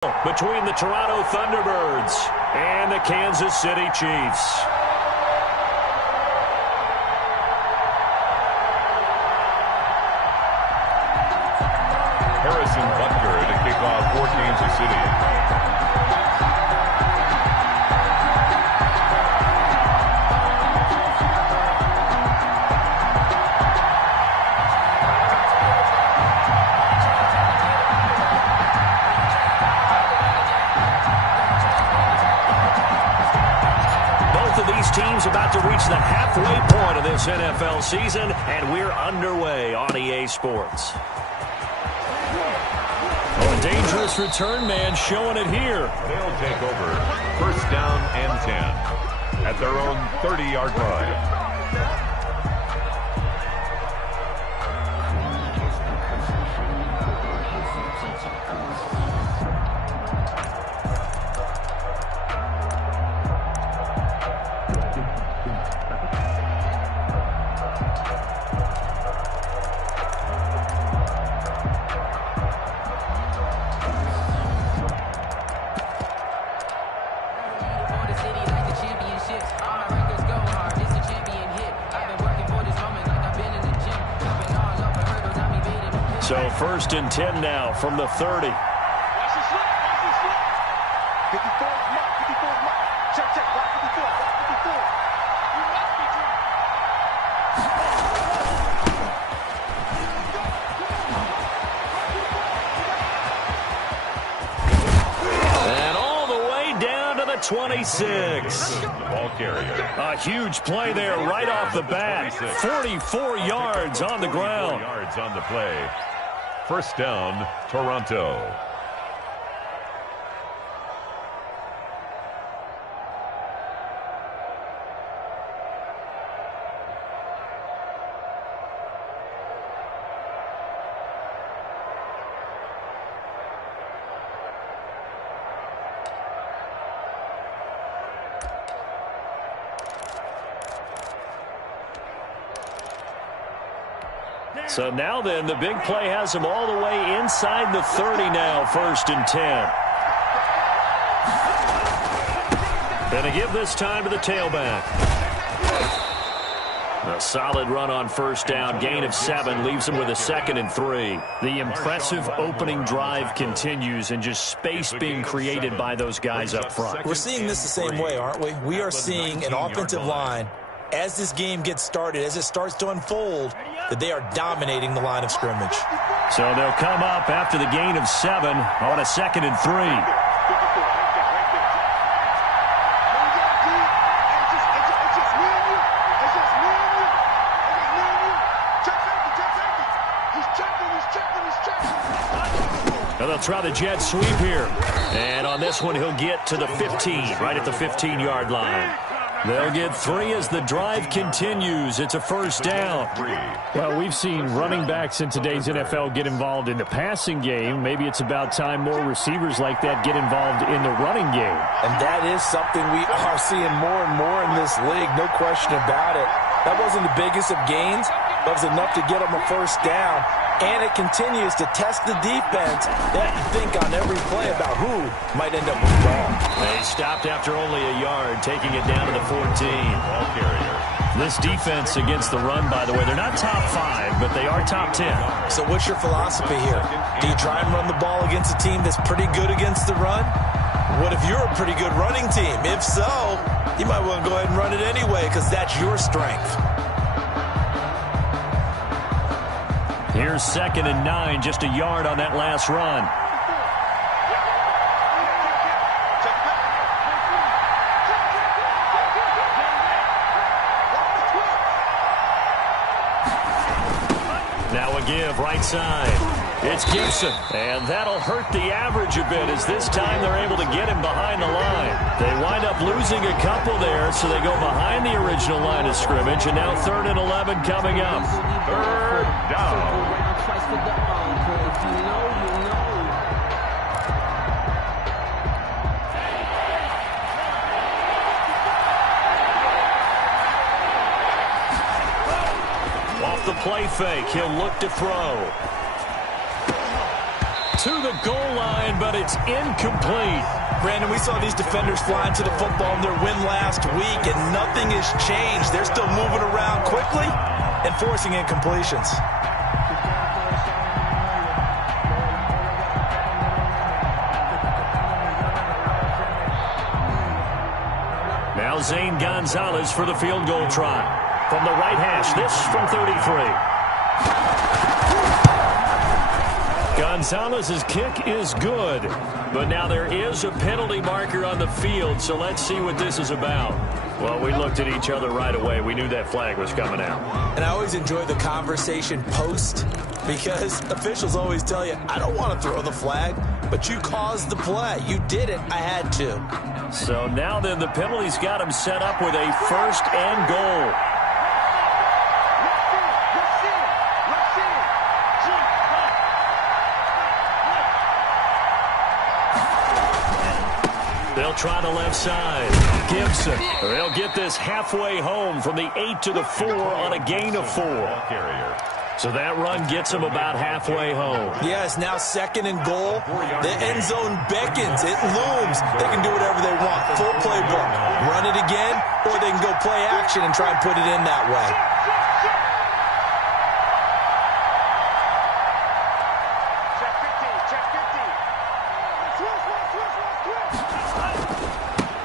between the Toronto Thunderbirds and the Kansas City Chiefs. Harrison Butker to kick off for Kansas City. Teams about to reach the halfway point of this NFL season, and we're underway on EA Sports. Oh, a dangerous return man showing it here. They'll take over. First down and 10 at their own 30-yard line. So first and 10 now from the 30. And all the way down to the 26. Ball carrier. A huge play there right off the bat. 44 yards on the ground. 44 yards on the play. First down, Toronto. So now then, the big play has him all the way inside the 30 now, first and 10. Going to give this time to the tailback. A solid run on first down. Gain of 7 leaves him with a 2nd and 3. The impressive opening drive continues and just space being created by those guys up front. We're seeing this the same way, aren't we? We are seeing an offensive line, as this game gets started, as it starts to unfold, that they are dominating the line of scrimmage. So they'll come up after the gain of 7 on a 2nd and 3. Now they'll try the jet sweep here. And on this one, he'll get to the 15, right at the 15-yard line. They'll get 3 as the drive continues. It's a first down. Well, we've seen running backs in today's NFL get involved in the passing game. Maybe it's about time more receivers like that get involved in the running game. And that is something we are seeing more and more in this league, no question about it. That wasn't the biggest of gains, but it was enough to get them a first down. And it continues to test the defense. They have to think on every play about who might end up with the ball. They stopped after only a yard, taking it down to the 14. Ball carrier. This defense against the run, by the way, they're not top 5, but they are top 10. So what's your philosophy here? Do you try and run the ball against a team that's pretty good against the run? What if you're a pretty good running team? If so, you might want to go ahead and run it anyway because that's your strength. Here's 2nd and 9, just a yard on that last run. Now a give right side. It's Gibson, and that'll hurt the average a bit as this time they're able to get him behind the line. They wind up losing a couple there, so they go behind the original line of scrimmage, and now 3rd and 11 coming up. 3rd down. Off the play fake, he'll look to throw. to the goal line, but it's incomplete. Brandon, we saw these defenders flying to the football in their win last week, and nothing has changed. They're still moving around quickly and forcing incompletions. Now Zane Gonzalez for the field goal try. From the right hash, this from 33. Gonzalez's kick is good, but now there is a penalty marker on the field, so let's see what this is about. Well, we looked at each other right away. We knew that flag was coming out. And I always enjoy the conversation post, because officials always tell you, I don't want to throw the flag, but you caused the play. You did it. I had to. So now then the penalty's got him set up with a first and goal. They'll try the left side. Gibson. They'll get this halfway home from the 8 to the 4 on a gain of 4. So that run gets them about halfway home. Yes, now second and goal. The end zone beckons. It looms. They can do whatever they want. Full playbook. Run it again, or they can go play action and try and put it in that way.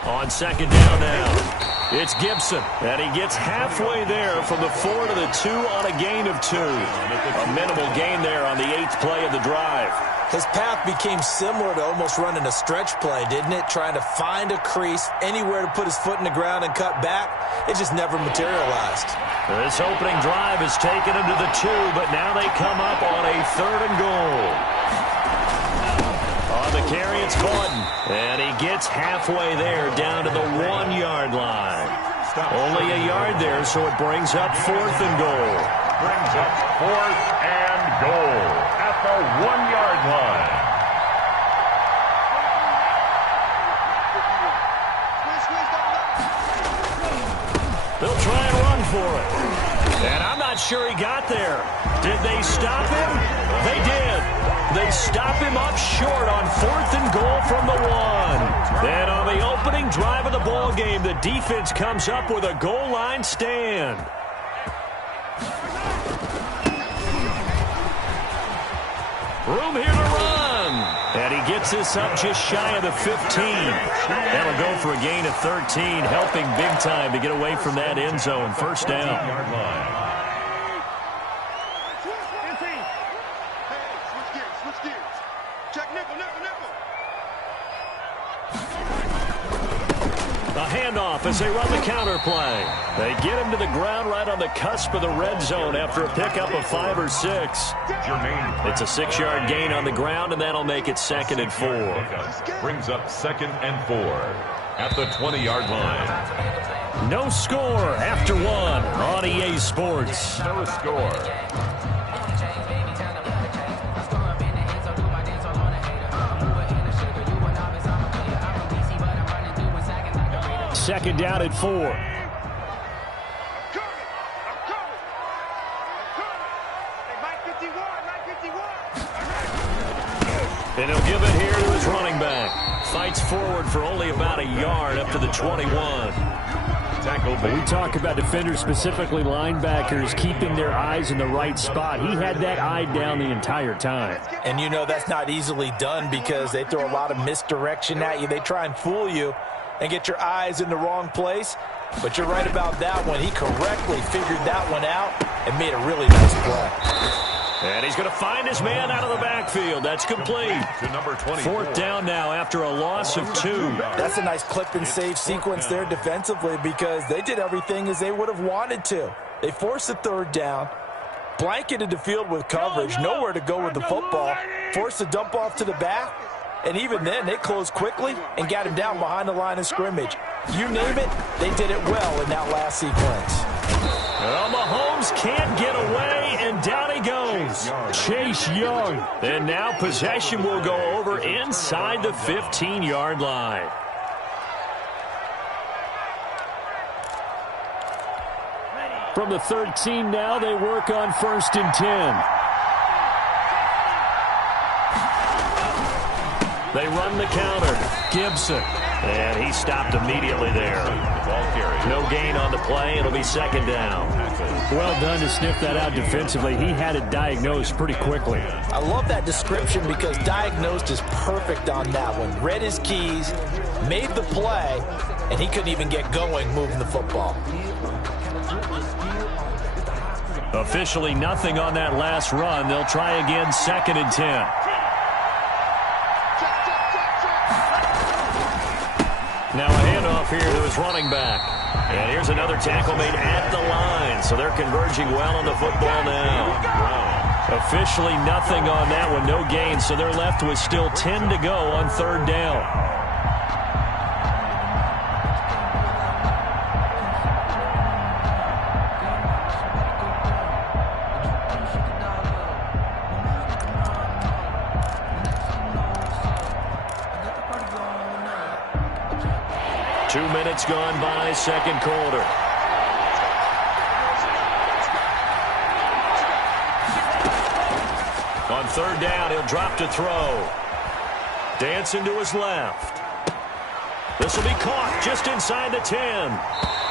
On second down now, it's Gibson, and he gets halfway there from the 4 to the 2 on a gain of 2. A minimal gain there on the 8th play of the drive. His path became similar to almost running a stretch play, didn't it? Trying to find a crease, anywhere to put his foot in the ground and cut back. It just never materialized. This opening drive has taken him to the 2, but now they come up on a 3rd and goal. On the carry, it's Gordon, and he gets halfway there down to the 1-yard line. Only a yard there, so it brings up 4th and goal. Brings up 4th and goal at the 1-yard line. They'll try and run for it. And I'm not sure he got there. Did they stop him? They did. They stop him up short on 4th and goal from the 1. Then on the opening drive of the ball game, the defense comes up with a goal line stand. Room here to run. And he gets this up just shy of the 15. That'll go for a gain of 13, helping big time to get away from that end zone. First down. Handoff as they run the counter play. They get him to the ground right on the cusp of the red zone after a pickup of 5 or 6. It's a 6-yard gain on the ground, and that'll make it 2nd and 4. Brings up 2nd and 4 at the 20-yard line. No score after 1 on EA Sports. No score. Second down at 4. And he'll give it here to his running back. Fights forward for only about a yard up to the 21. We talk about defenders, specifically linebackers, keeping their eyes in the right spot. He had that eye down the entire time. And you know that's not easily done because they throw a lot of misdirection at you. They try and fool you and get your eyes in the wrong place. But you're right about that one. He correctly figured that one out and made a really nice play. And he's going to find his man out of the backfield. That's complete. To number 24. 4th down now after a loss of 2. That's a nice clip and save sequence there defensively because they did everything as they would have wanted to. They forced the 3rd down, blanketed the field with coverage, nowhere to go with the football, forced the dump off to the back, and even then they closed quickly and got him down behind the line of scrimmage. You name it, they did it well in that last sequence. Well, Mahomes can't get away, and down he goes. Chase Young. And now possession will go over inside the 15-yard line. From the 13 now, they work on 1st and 10. They run the counter. Gibson. And he stopped immediately there. No gain on the play. It'll be second down. Well done to sniff that out defensively. He had it diagnosed pretty quickly. I love that description because diagnosed is perfect on that one. Read his keys, made the play, and he couldn't even get going moving the football. Officially nothing on that last run. They'll try again, 2nd and 10. Now a handoff here to his running back. And here's another tackle made at the line. So they're converging well on the football now. Officially nothing on that one. No gain. So they're left with still 10 to go on 3rd down. Gone by, 2nd quarter. On 3rd down, he'll drop to throw. Dancing to his left. This will be caught just inside the 10.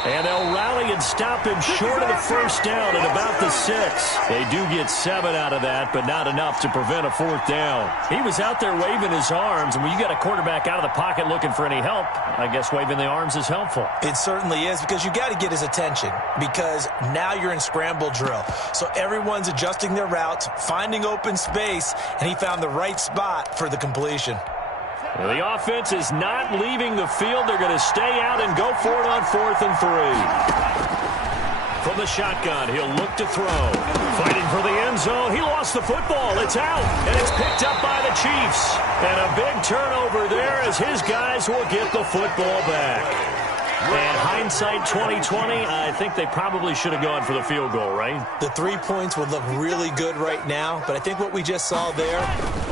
And they'll rally and stop him short of the 1st down at about the 6. They do get 7 out of that, but not enough to prevent a 4th down. He was out there waving his arms, and when you got a quarterback out of the pocket looking for any help, I guess waving the arms is helpful. It certainly is, because you got to get his attention, because now you're in scramble drill. So everyone's adjusting their routes, finding open space, and he found the right spot for the completion. Well, the offense is not leaving the field. They're going to stay out and go for it on 4th and 3. From the shotgun, he'll look to throw. Fighting for the end zone. He lost the football. It's out, and it's picked up by the Chiefs. And a big turnover there as his guys will get the football back. And hindsight 2020, I think they probably should have gone for the field goal, right? The 3 points would look really good right now, but I think what we just saw there,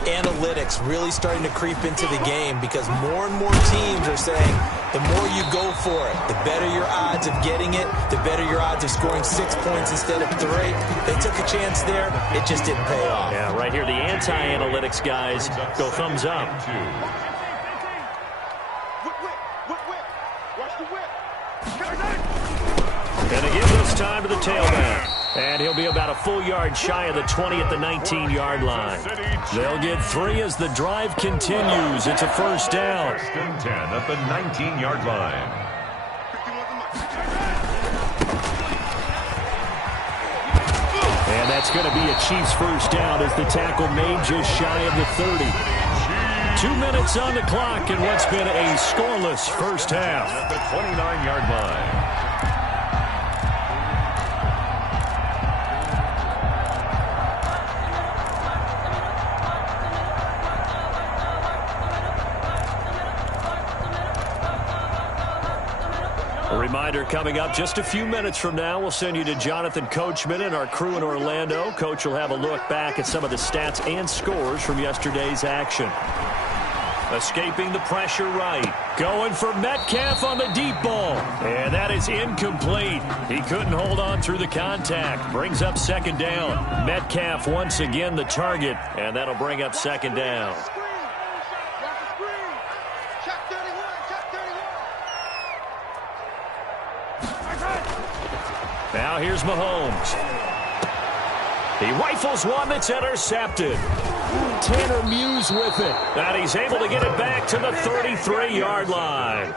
analytics really starting to creep into the game, because more and more teams are saying the more you go for it, the better your odds of getting it, the better your odds of scoring 6 points instead of 3. They took a chance there. It just didn't pay off. Yeah, right here, the anti-analytics guys go thumbs up. And again this time to the tailback. And he'll be about a full yard shy of the 20 at the 19-yard line. They'll get 3 as the drive continues. It's a 1st down. 1st and 10 at the 19-yard line. And that's going to be a Chiefs 1st down as the tackle made just shy of the 30. 2 minutes on the clock in what's been a scoreless first half. At the 29-yard line. A reminder coming up just a few minutes from now, we'll send you to Jonathan Coachman and our crew in Orlando. Coach will have a look back at some of the stats and scores from yesterday's action. Escaping the pressure right. Going for Metcalf on the deep ball. And that is incomplete. He couldn't hold on through the contact. Brings up 2nd down. Metcalf once again the target. And that'll bring up 2nd down. Now here's Mahomes. He rifles one that's intercepted. Tanner Muse with it. And he's able to get it back to the 33-yard line.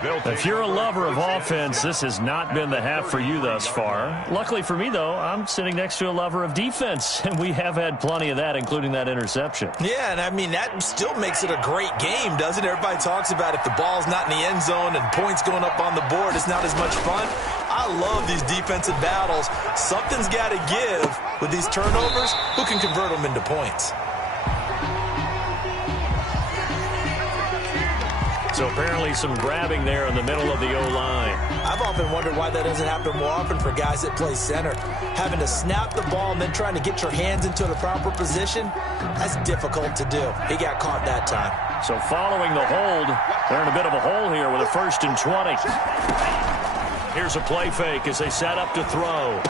If you're a lover of offense, this has not been the half for you thus far. Luckily for me, though, I'm sitting next to a lover of defense, and we have had plenty of that, including that interception. Yeah, and I mean, that still makes it a great game, doesn't it? Everybody talks about if the ball's not in the end zone and points going up on the board, it's not as much fun. I love these defensive battles. Something's got to give with these turnovers. Who can convert them into points? So apparently some grabbing there in the middle of the O-line. I've often wondered why that doesn't happen more often for guys that play center. Having to snap the ball and then trying to get your hands into the proper position, that's difficult to do. He got caught that time. So following the hold, they're in a bit of a hole here with a 1st and 20. Here's a play fake as they set up to throw.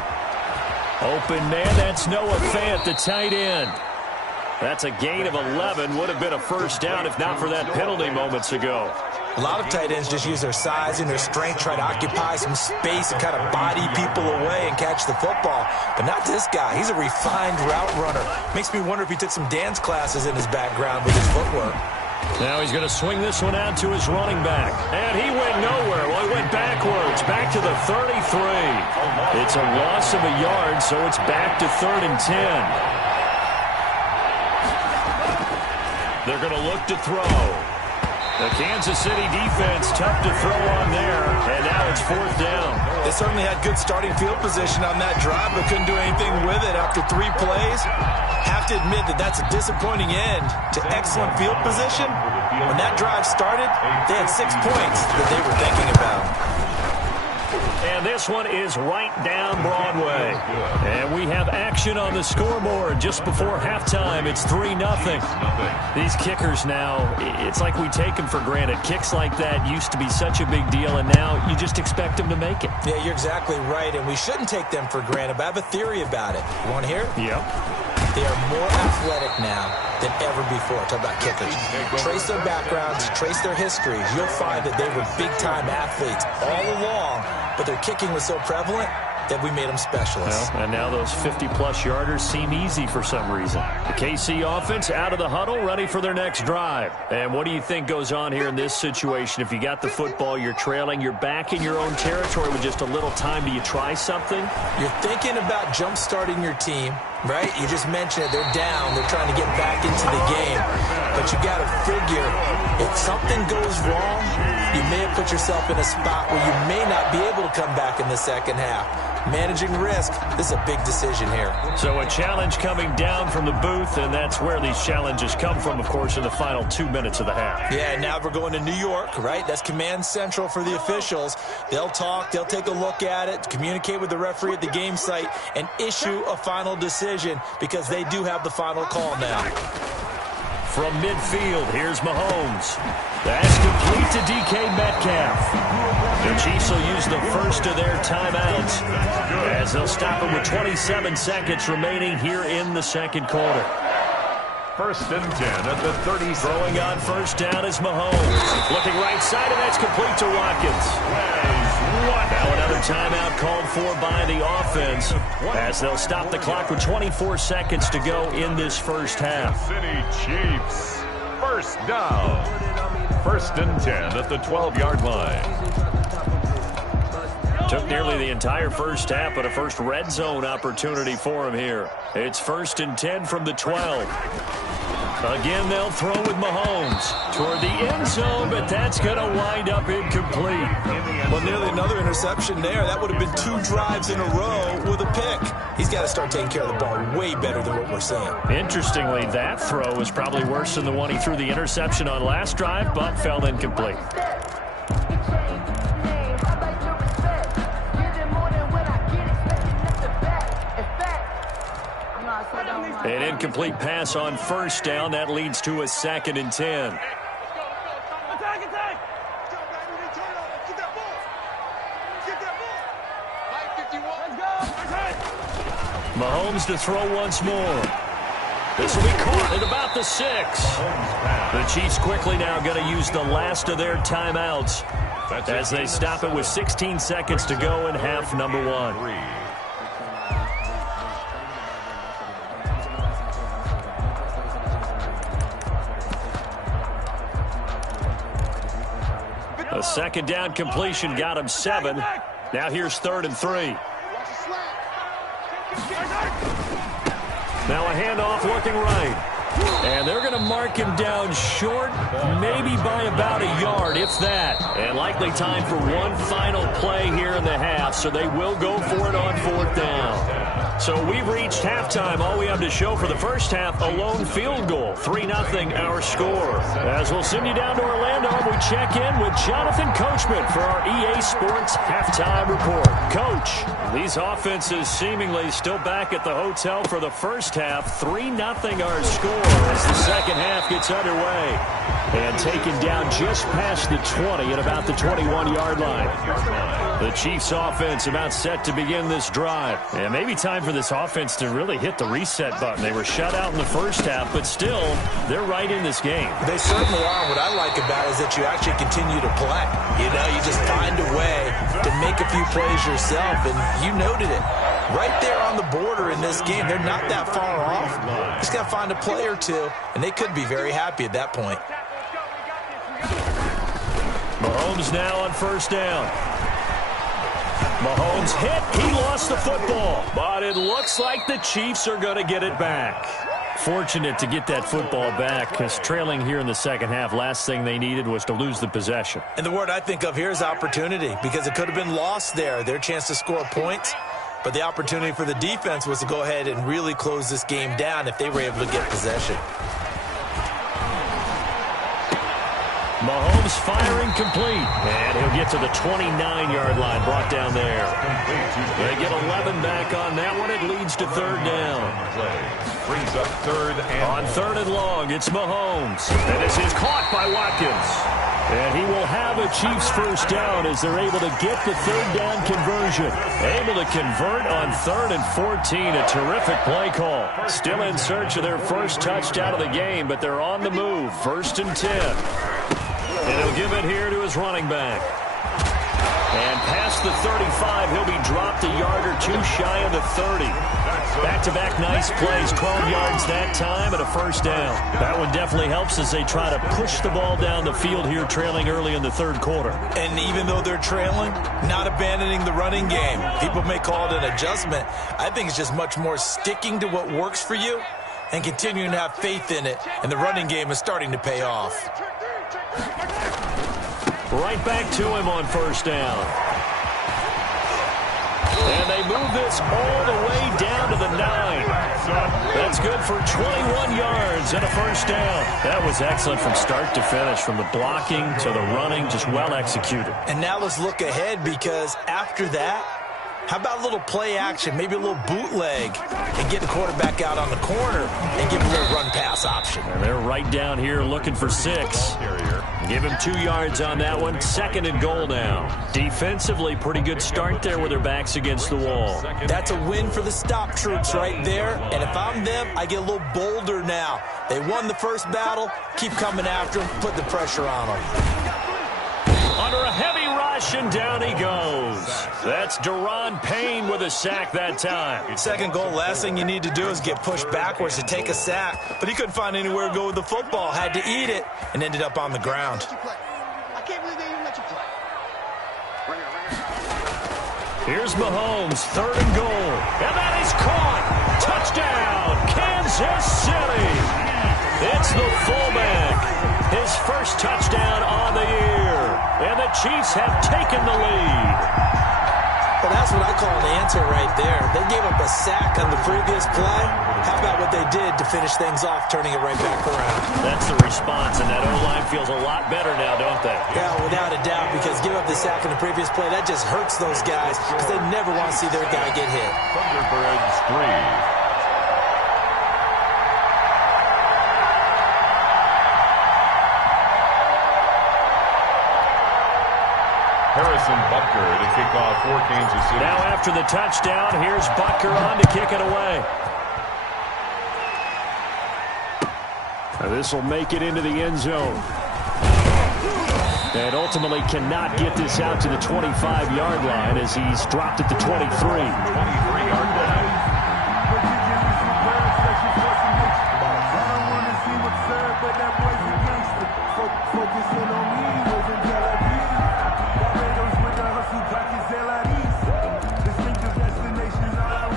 Open man, that's Noah Fant, the tight end. That's a gain of 11. Would have been a first down if not for that penalty moments ago. A lot of tight ends just use their size and their strength, try to occupy some space and kind of body people away and catch the football. But not this guy. He's a refined route runner. Makes me wonder if he took some dance classes in his background with his footwork. Now he's going to swing this one out to his running back. And he went nowhere. Well, he went backwards, back to the 33. It's a loss of a yard, so it's back to 3rd and 10. They're going to look to throw. The Kansas City defense tough to throw on there, and now it's 4th down. They certainly had good starting field position on that drive, but couldn't do anything with it after 3 plays. Have to admit that that's a disappointing end to excellent field position. When that drive started, they had 6 points that they were thinking about. And this one is right down Broadway. And we have action on the scoreboard just before halftime. It's 3-0. These kickers now, it's like we take them for granted. Kicks like that used to be such a big deal, and now you just expect them to make it. Yeah, you're exactly right, and we shouldn't take them for granted, but I have a theory about it. You want to hear it? Yep. They are more athletic now than ever before. Talk about kickers. Trace their backgrounds, trace their histories. You'll find that they were big-time athletes all along, but their kicking was so prevalent that we made them specialists. Well, and now those 50-plus yarders seem easy for some reason. The KC offense out of the huddle, ready for their next drive. And what do you think goes on here in this situation? If you got the football, you're trailing, you're back in your own territory with just a little time. Do you try something? You're thinking about jump-starting your team, right? You just mentioned it. They're down. They're trying to get back into the game. But you got to figure, if something goes wrong, you may have put yourself in a spot where you may not be able to come back in the second half. Managing risk, this is a big decision here. So a challenge coming down from the booth, and that's where these challenges come from, of course, in the final 2 minutes of the half. Yeah, now we're going to New York, right? That's command central for the officials. They'll talk, they'll take a look at it, communicate with the referee at the game site, and issue a final decision because they do have the final call now. From midfield, here's Mahomes. That's complete to DK Metcalf. The Chiefs will use the first of their timeouts as they'll stop it with 27 seconds remaining here in the second quarter. 1st and 10 at the 30. Throwing on first down is Mahomes. Looking right side, and that's complete to Watkins. Now another timeout called for by the offense as they'll stop the clock with 24 seconds to go in this first half. City Chiefs, 1st down. 1st and 10 at the 12-yard line. Took nearly the entire first half, but a first red zone opportunity for him here. It's 1st and 10 from the 12. Again, they'll throw with Mahomes toward the end zone, but that's going to wind up incomplete. Well, nearly another interception there. That would have been 2 drives in a row with a pick. He's got to start taking care of the ball way better than what we're seeing. Interestingly, that throw was probably worse than the one he threw the interception on last drive, but fell incomplete. An incomplete pass on first down. That leads to a 2nd and 10. Mahomes to throw once more. This will be caught at about the 6. The Chiefs quickly now going to use the last of their timeouts as they stop it with 16 seconds to go in half number 1. A 2nd down completion got him 7. Now here's 3rd and 3. Now a handoff looking right. And they're going to mark him down short, maybe by about a yard, if that. And likely time for one final play here in the half, so they will go for it on 4th down. So we've reached halftime. All we have to show for the first half, a lone field goal. 3-0 our score. As we'll send you down to Orlando, we check in with Jonathan Coachman for our EA Sports Halftime Report. Coach, these offenses seemingly still back at the hotel for the first half. 3-0 our score. as the second half gets underway. And taken down just past the 20 at about the 21-yard line. The Chiefs offense about set to begin this drive. And maybe time for this offense to really hit the reset button. They were shut out in the first half, but still, they're right in this game. They certainly are. What I like about it is that you actually continue to play. You know, you just find a way to make a few plays yourself, and you noted it. Right there on the border in this game. They're not that far off. Just got to find a play or two, and they could be very happy at that point. Mahomes now on first down. Mahomes hit. He lost the football. But it looks like the Chiefs are going to get it back. Fortunate to get that football back because trailing here in the second half, last thing they needed was to lose the possession. And the word I think of here is opportunity because it could have been lost there. Their chance to score points. But the opportunity for the defense was to go ahead and really close this game down if they were able to get possession. Mahomes firing complete. And he'll get to the 29-yard line, brought down there. They get 11 back on that one. It leads to third down. Brings up third and on third and long, it's Mahomes. And this is caught by Watkins. And he will have a Chiefs first down as they're able to get the third down conversion. Able to convert on 3rd and 14. A terrific play call. Still in search of their first touchdown of the game, but they're on the move. 1st and 10. And he'll give it here to his running back. And past the 35, he'll be dropped a yard or two shy of the 30. Back-to-back nice plays, 12 yards that time and a first down. That one definitely helps as they try to push the ball down the field here, trailing early in the third quarter. And even though they're trailing, not abandoning the running game. People may call it an adjustment. I think it's just much more sticking to what works for you and continuing to have faith in it. And the running game is starting to pay off. Right back to him on first down. And they move this all the way down to the 9. That's good for 21 yards and a first down. That was excellent from start to finish, from the blocking to the running, just well executed. And now let's look ahead because after that, how about a little play action, maybe a little bootleg, and get the quarterback out on the corner and give him a little run-pass option. And they're right down here looking for 6. Give him 2 yards on that one. 2nd and goal now. Defensively, pretty good start there with their backs against the wall. That's a win for the stop troops right there. And if I'm them, I get a little bolder now. They won the first battle. Keep coming after them. Put the pressure on them. Under a heavy rush, and down he goes. That's Daron Payne with a sack that time. Second goal, last thing you need to do is get pushed backwards to take a sack. But he couldn't find anywhere to go with the football. Had to eat it and ended up on the ground. Here's Mahomes, 3rd and goal. And that is caught. Touchdown, Kansas City. It's the fullback. His first touchdown on the year. And the Chiefs have taken the lead. Well, that's what I call an answer right there. They gave up a sack on the previous play. How about what they did to finish things off, turning it right back around? That's the response, and that O-line feels a lot better now, don't they? Yeah, without a doubt, because give up the sack on the previous play, that just hurts those guys because they never want to see their guy get hit. Thunderbirds 3. Harrison Butker to kick off for Kansas City. Now after the touchdown, here's Butker on to kick it away. This will make it into the end zone. And ultimately cannot get this out to the 25-yard line as he's dropped at the 23. 23-yard line.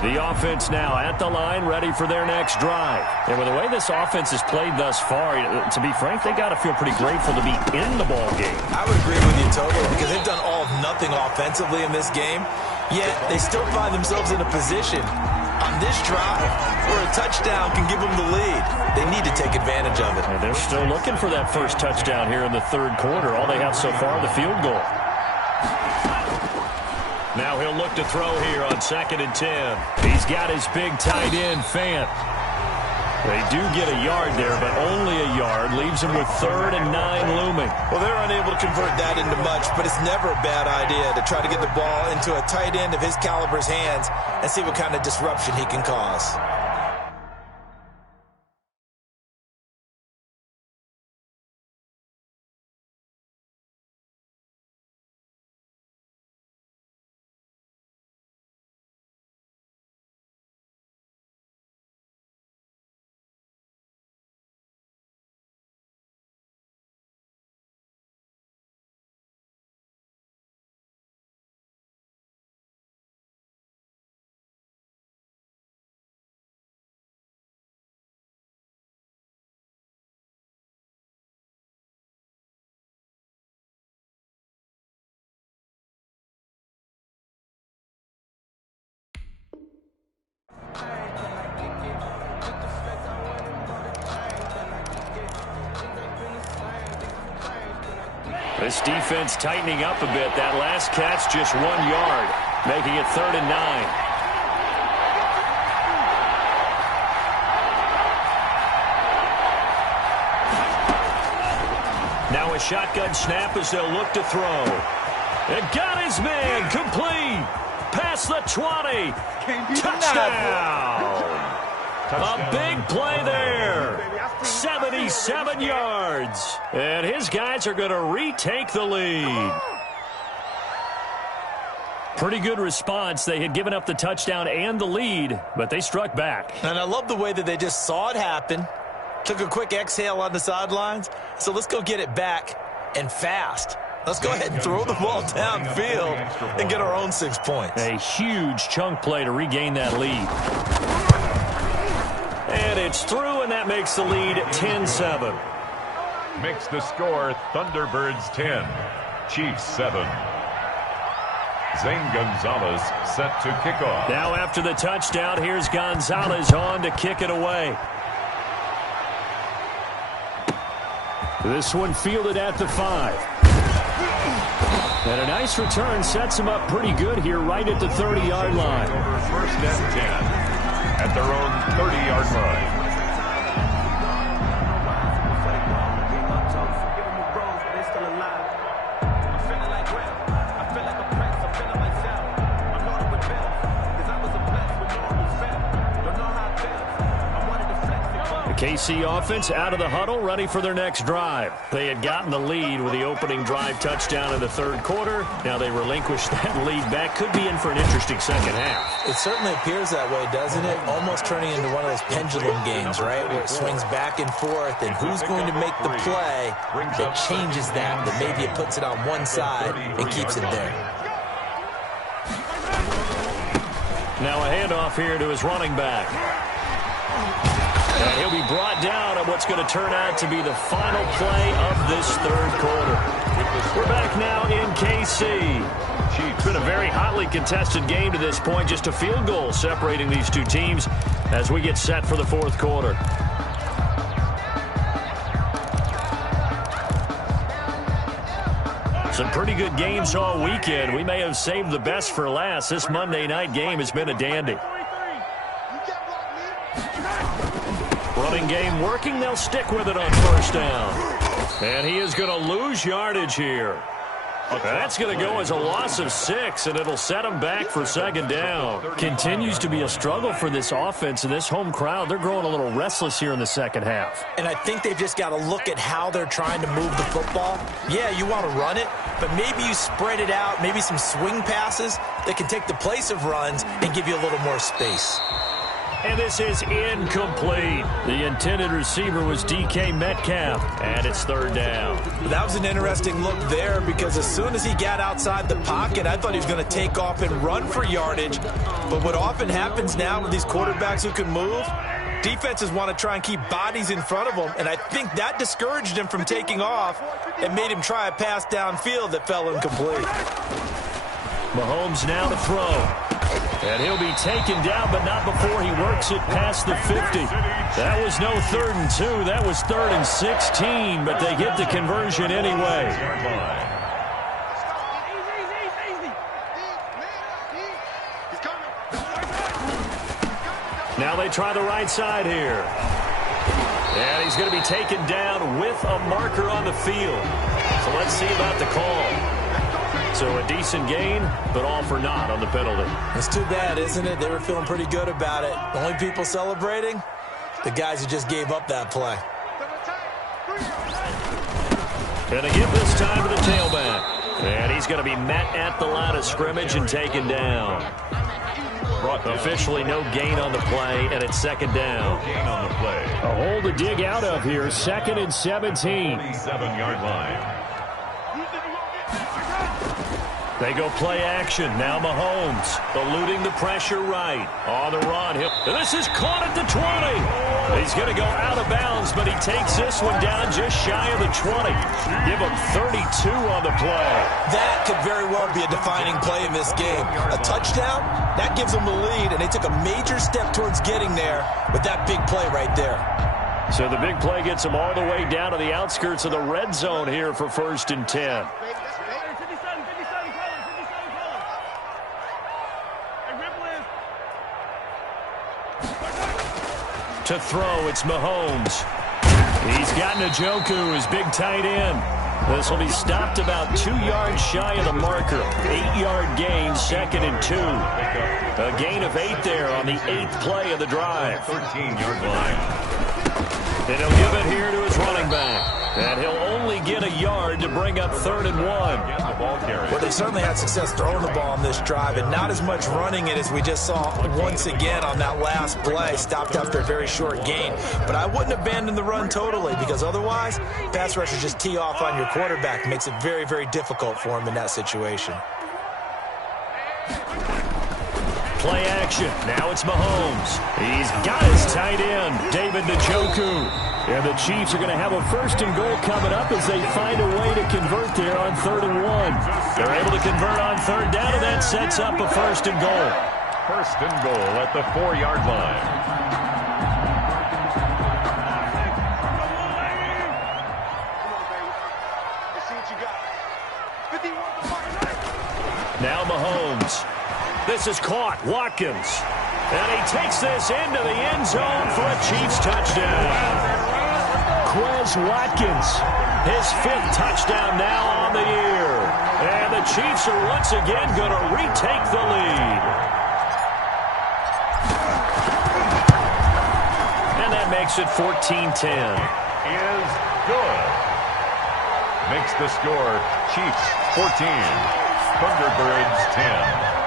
The offense now at the line, ready for their next drive. And with the way this offense has played thus far, to be frank, they got to feel pretty grateful to be in the ball game. I would agree with you totally because they've done all of nothing offensively in this game, yet they still find themselves in a position on this drive where a touchdown can give them the lead. They need to take advantage of it. And they're still looking for that first touchdown here in the third quarter. All they have so far, the field goal. Now he'll look to throw here on 2nd and 10. He's got his big tight end, Fant. They do get a yard there, but only a yard. Leaves them with 3rd and 9 looming. Well, they're unable to convert that into much, but it's never a bad idea to try to get the ball into a tight end of his caliber's hands and see what kind of disruption he can cause. This defense tightening up a bit. That last catch just 1 yard, making it 3rd and 9. Now a shotgun snap as they'll look to throw. It got his man complete. Past the 20. Touchdown. A big play there. 77 yards. And his guys are going to retake the lead. Pretty good response. They had given up the touchdown and the lead, but they struck back. And I love the way that they just saw it happen, took a quick exhale on the sidelines. So let's go get it back and fast. Let's go ahead and throw the ball downfield and get our own 6 points. A huge chunk play to regain that lead. And it's through, and that makes the lead 10-7. Makes the score Thunderbirds 10, Chiefs 7. Zane Gonzalez set to kick off. Now after the touchdown, here's Gonzalez on to kick it away. This one fielded at the 5. And a nice return sets him up pretty good here right at the 30-yard line. 1st and 10 at their own 30-yard line. KC offense out of the huddle, ready for their next drive. They had gotten the lead with the opening drive touchdown in the 3rd quarter. Now they relinquish that lead back. Could be in for an interesting second half. It certainly appears that way, doesn't it? Almost turning into one of those pendulum games, right? Where it swings back and forth, and who's going to make the play that changes that maybe it puts it on one side and keeps it there. Now a handoff here to his running back. And he'll be brought down at what's going to turn out to be the final play of this 3rd quarter. We're back now in KC. It's been a very hotly contested game to this point. Just a field goal separating these two teams as we get set for the 4th quarter. Some pretty good games all weekend. We may have saved the best for last. This Monday night game has been a dandy. Running game working. They'll stick with it on 1st down. And he is going to lose yardage here. That's going to go as a loss of 6, and it'll set him back for 2nd down. Continues to be a struggle for this offense and this home crowd. They're growing a little restless here in the 2nd half. And I think they've just got to look at how they're trying to move the football. Yeah, you want to run it, but maybe you spread it out, maybe some swing passes that can take the place of runs and give you a little more space. And this is incomplete. The intended receiver was DK Metcalf, and it's 3rd down. That was an interesting look there because as soon as he got outside the pocket, I thought he was going to take off and run for yardage. But what often happens now with these quarterbacks who can move, defenses want to try and keep bodies in front of them, and I think that discouraged him from taking off and made him try a pass downfield that fell incomplete. Mahomes now to throw. And he'll be taken down, but not before he works it past the 50. That was no 3rd and 2. That was 3rd and 16, but they get the conversion anyway. Now they try the right side here. And he's going to be taken down with a marker on the field. So let's see about the call. So a decent gain, but all for naught on the penalty. It's too bad, isn't it? They were feeling pretty good about it. The only people celebrating, the guys who just gave up that play. And a give this time to the tailback. And he's going to be met at the line of scrimmage and taken down. Officially no gain on the play, and it's second down. No gain on the play. A hole to dig out of here. 2nd and 17. 7-yard line. They go play action. Now Mahomes eluding the pressure right. On the run. This is caught at the 20. He's going to go out of bounds, but he takes this one down just shy of the 20. Give him 32 on the play. That could very well be a defining play in this game. A touchdown, that gives them the lead, and they took a major step towards getting there with that big play right there. So the big play gets them all the way down to the outskirts of the red zone here for 1st and 10. To throw, it's Mahomes. He's got Njoku, his big tight end. This will be stopped about 2 yards shy of the marker. 8-yard gain, 2nd and 2. A gain of 8 there on the 8th play of the drive. 13-yard line. And he'll give it here to his running back. And he'll only get a yard to bring up 3rd and 1. Well, they certainly had success throwing the ball on this drive, and not as much running it as we just saw once again on that last play. Stopped after a very short gain. But I wouldn't abandon the run totally, because otherwise, pass rushers just tee off on your quarterback. Makes it very, very difficult for him in that situation. Play action. Now it's Mahomes. He's got his tight end, David Njoku. And the Chiefs are going to have a 1st and goal coming up as they find a way to convert there on 3rd and 1. They're able to convert on 3rd down, and that sets up a 1st and goal. 1st and goal at the 4-yard line. Now Mahomes. This is caught. Watkins. And he takes this into the end zone for a Chiefs touchdown. Quez Watkins, his 5th touchdown now on the year. And the Chiefs are once again going to retake the lead. And that makes it 14-10. Is good. Makes the score Chiefs 14, Thunderbirds 10.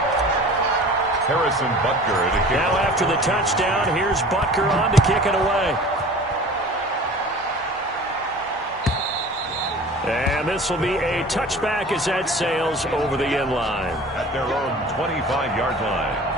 Harrison Butker to kick. Now after the touchdown, here's Butker on to kick it away. And this will be a touchback as that sails over the end line. At their own 25-yard line.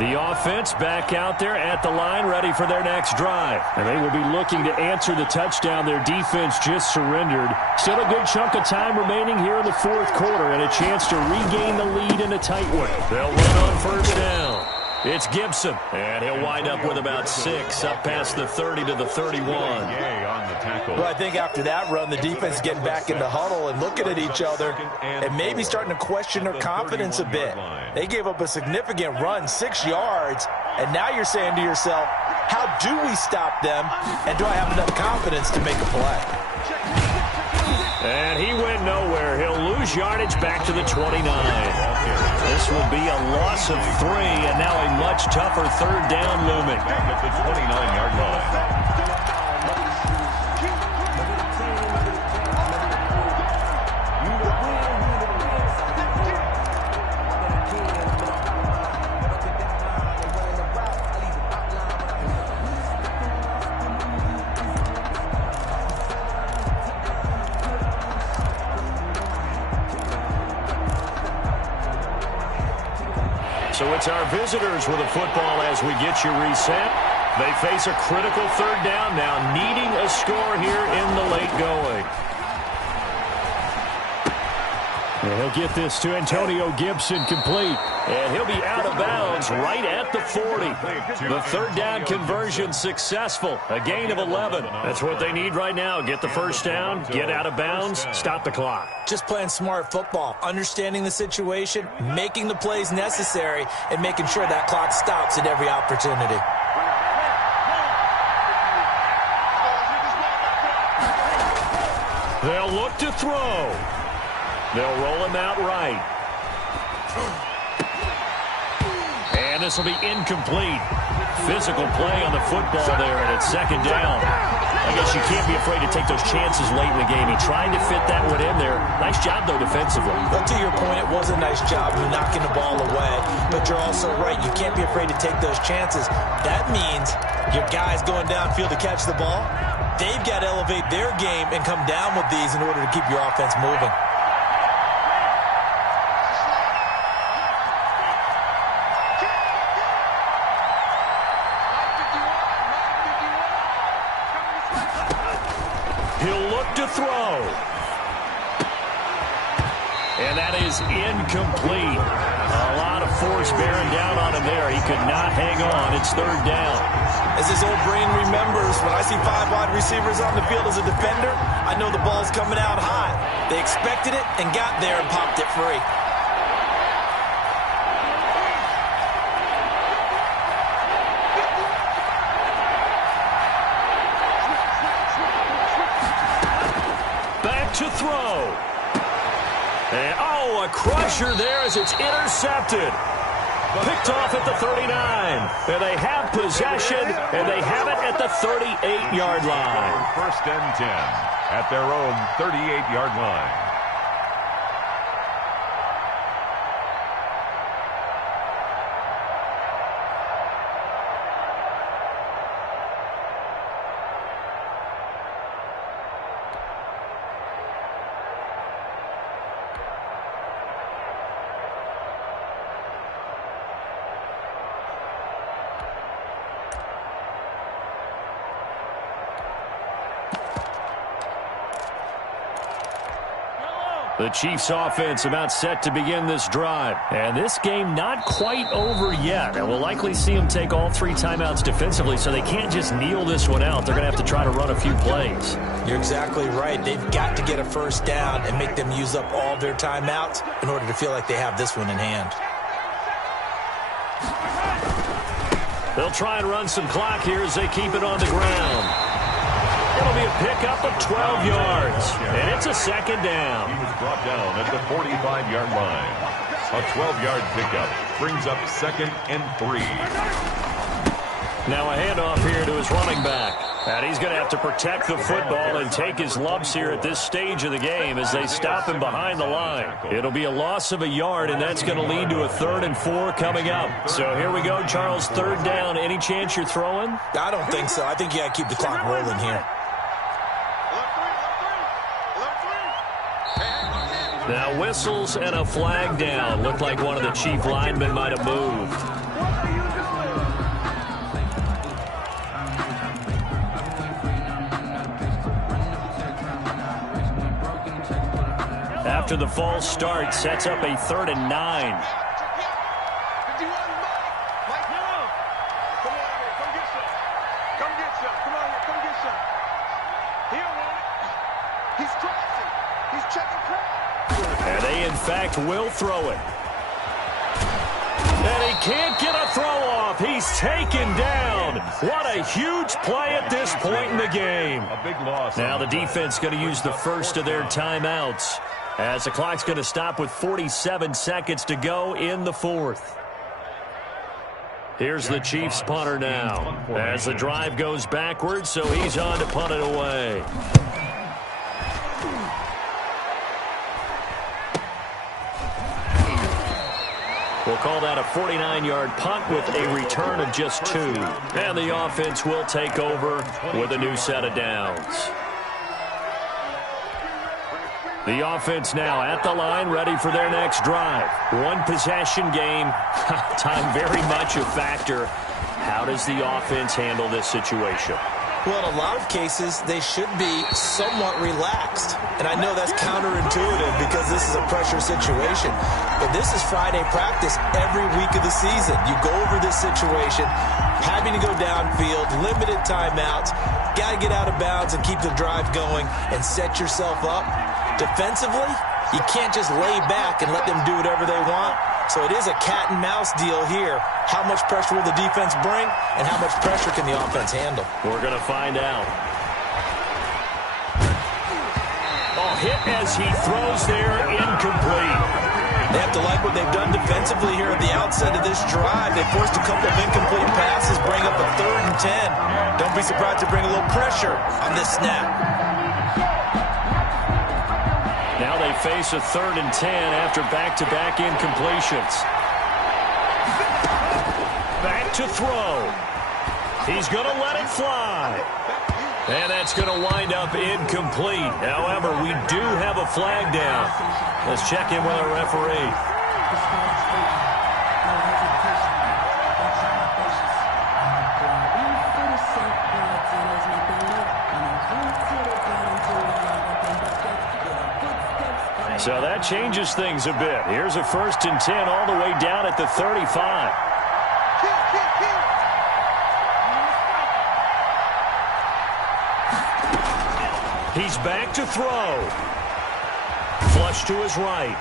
The offense back out there at the line, ready for their next drive. And they will be looking to answer the touchdown their defense just surrendered. Still a good chunk of time remaining here in the 4th quarter and a chance to regain the lead in a tight one. They'll run on 1st down. It's Gibson, and he'll wind up with about 6 up past the 30 to the 31. Yay on the tackle. Well, I think after that run, the defense is getting back in the huddle and looking at each other and maybe starting to question their confidence a bit. They gave up a significant run, 6 yards, and now you're saying to yourself, how do we stop them, and do I have enough confidence to make a play? And he went nowhere. He'll lose yardage back to the 29. This will be a loss of 3, and now a much tougher 3rd down looming. Back at the 29-yard line. So it's our visitors with the football as we get you reset. They face a critical 3rd down now, needing a score here in the late going. And he'll get this to Antonio Gibson complete. And he'll be out of bounds right at the 40. The third down conversion successful. A gain of 11. That's what they need right now. Get the first down, get out of bounds, stop the clock. Just playing smart football, understanding the situation, making the plays necessary, and making sure that clock stops at every opportunity. They'll look to throw. They'll roll him out right. And this will be incomplete. Physical play on the football there, and it's second down. I guess you can't be afraid to take those chances late in the game. He tried to fit that one in there. Nice job, though, defensively. Well, to your point, it was a nice job of knocking the ball away. But you're also right. You can't be afraid to take those chances. That means your guys going downfield to catch the ball, they've got to elevate their game and come down with these in order to keep your offense moving. He'll look to throw. And that is incomplete. A lot of force bearing down on him there. He could not hang on. It's third down. As his old brain remembers, when I see 5 wide receivers on the field as a defender, I know the ball's coming out high. They expected it and got there and popped it free. Back to throw. And, oh, a crusher there as it's intercepted. Picked off at the 39. And they have possession, and they have it at the 38-yard line. First and 10 at their own 38-yard line. The Chiefs offense about set to begin this drive. And this game not quite over yet. And we'll likely see them take all 3 timeouts defensively, so they can't just kneel this one out. They're going to have to try to run a few plays. You're exactly right. They've got to get a first down and make them use up all their timeouts in order to feel like they have this one in hand. They'll try and run some clock here as they keep it on the ground. It'll be a pickup of 12 yards, and it's a second down. He was brought down at the 45-yard line. A 12-yard pickup brings up 2nd and 3. Now a handoff here to his running back. And he's going to have to protect the football and take his lumps here at this stage of the game as they stop him behind the line. It'll be a loss of a yard, and that's going to lead to a 3rd and 4 coming up. So here we go, Charles, 3rd down. Any chance you're throwing? I don't think so. I think you got to keep the clock rolling here. Now whistles and a flag down. Looked like one of the Chief linemen might have moved. After the false start, sets up a 3rd and 9. And they, in fact, will throw it. And he can't get a throw off. He's taken down. What a huge play at this point in the game. A big loss. Now the defense going to use the first of their timeouts as the clock's going to stop with 47 seconds to go in the 4th. Here's the Chiefs punter now as the drive goes backwards, so he's on to punt it away. We'll call that a 49-yard punt with a return of just 2. And the offense will take over with a new set of downs. The offense now at the line, ready for their next drive. 1 possession game. Time very much a factor. How does the offense handle this situation? Well, in a lot of cases, they should be somewhat relaxed. And I know that's counterintuitive because this is a pressure situation. But this is Friday practice every week of the season. You go over this situation, having to go downfield, limited timeouts, got to get out of bounds and keep the drive going and set yourself up. Defensively, you can't just lay back and let them do whatever they want. So it is a cat and mouse deal here. How much pressure will the defense bring, and how much pressure can the offense handle? We're going to find out. Oh, hit as he throws there, incomplete. They have to like what they've done defensively here at the outset of this drive. They forced a couple of incomplete passes, bring up a 3rd and 10. Don't be surprised to bring a little pressure on this snap. Now they face a 3rd and 10 after back-to-back incompletions. Back to throw. He's going to let it fly. And that's going to wind up incomplete. However, we do have a flag down. Let's check in with our referee. So that changes things a bit. Here's a 1st and 10 all the way down at the 35. He's back to throw. Flush to his right.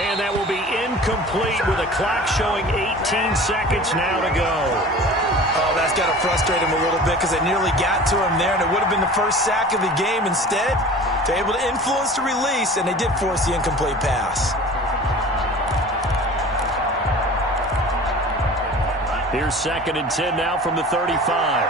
And that will be incomplete with a clock showing 18 seconds now to go. Oh, that's got to frustrate him a little bit because they nearly got to him there, and it would have been the first sack of the game. Instead, they're able to influence the release, and they did force the incomplete pass. Here's 2nd and 10 now from the 35.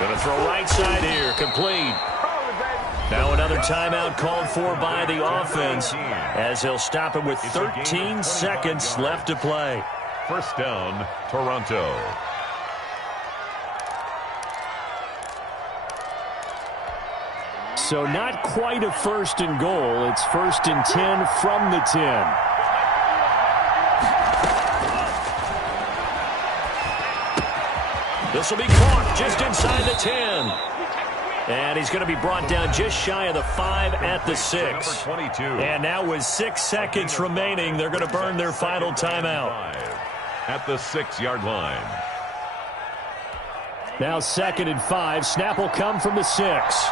Going to throw right side here, complete. Now another timeout called for by the offense as he'll stop it with 13 seconds left to play. 1st down, Toronto. So not quite a 1st and goal. It's 1st and 10 from the 10. This will be caught just inside the 10. And he's going to be brought down just shy of the 5 at the 6. And now with 6 seconds remaining, they're going to burn their final timeout. At the 6-yard line. Now 2nd and 5. Snap will come from the 6.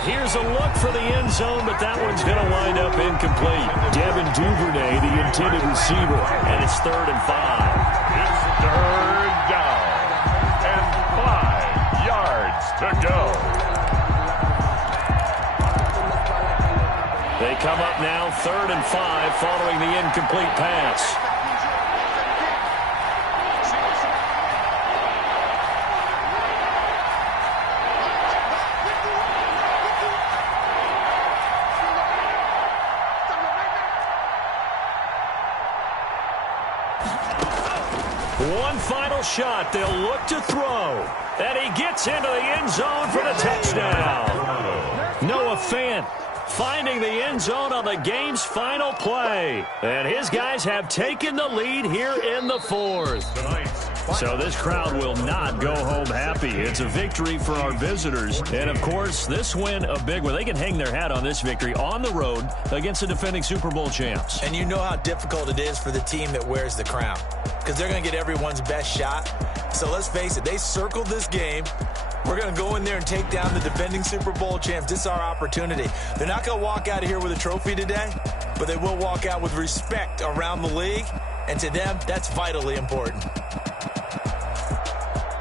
Here's a look for the end zone, but that one's going to wind up incomplete. Devin Duvernay, the intended receiver, and it's 3rd and 5. It's 3rd down and 5 yards to go. They come up now 3rd and 5 following the incomplete pass. One final shot. They'll look to throw. And he gets into the end zone for the touchdown. Noah Fant finding the end zone on the game's final play. And his guys have taken the lead here in the 4th. So this crowd will not go home happy. It's a victory for our visitors. And, of course, this win a big one. They can hang their hat on this victory on the road against the defending Super Bowl champs. And you know how difficult it is for the team that wears the crown because they're going to get everyone's best shot. So let's face it, they circled this game. We're going to go in there and take down the defending Super Bowl champs. This is our opportunity. They're not going to walk out of here with a trophy today, but they will walk out with respect around the league. And to them, that's vitally important.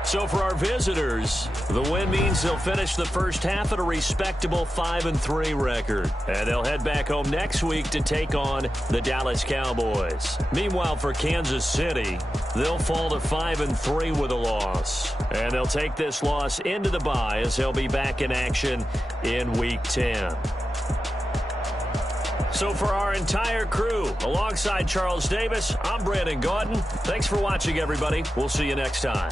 So for our visitors, the win means they'll finish the first half at a respectable 5-3 record. And they'll head back home next week to take on the Dallas Cowboys. Meanwhile, for Kansas City, they'll fall to 5-3 with a loss. And they'll take this loss into the bye as they'll be back in action in Week 10. So for our entire crew, alongside Charles Davis, I'm Brandon Gaudin. Thanks for watching, everybody. We'll see you next time.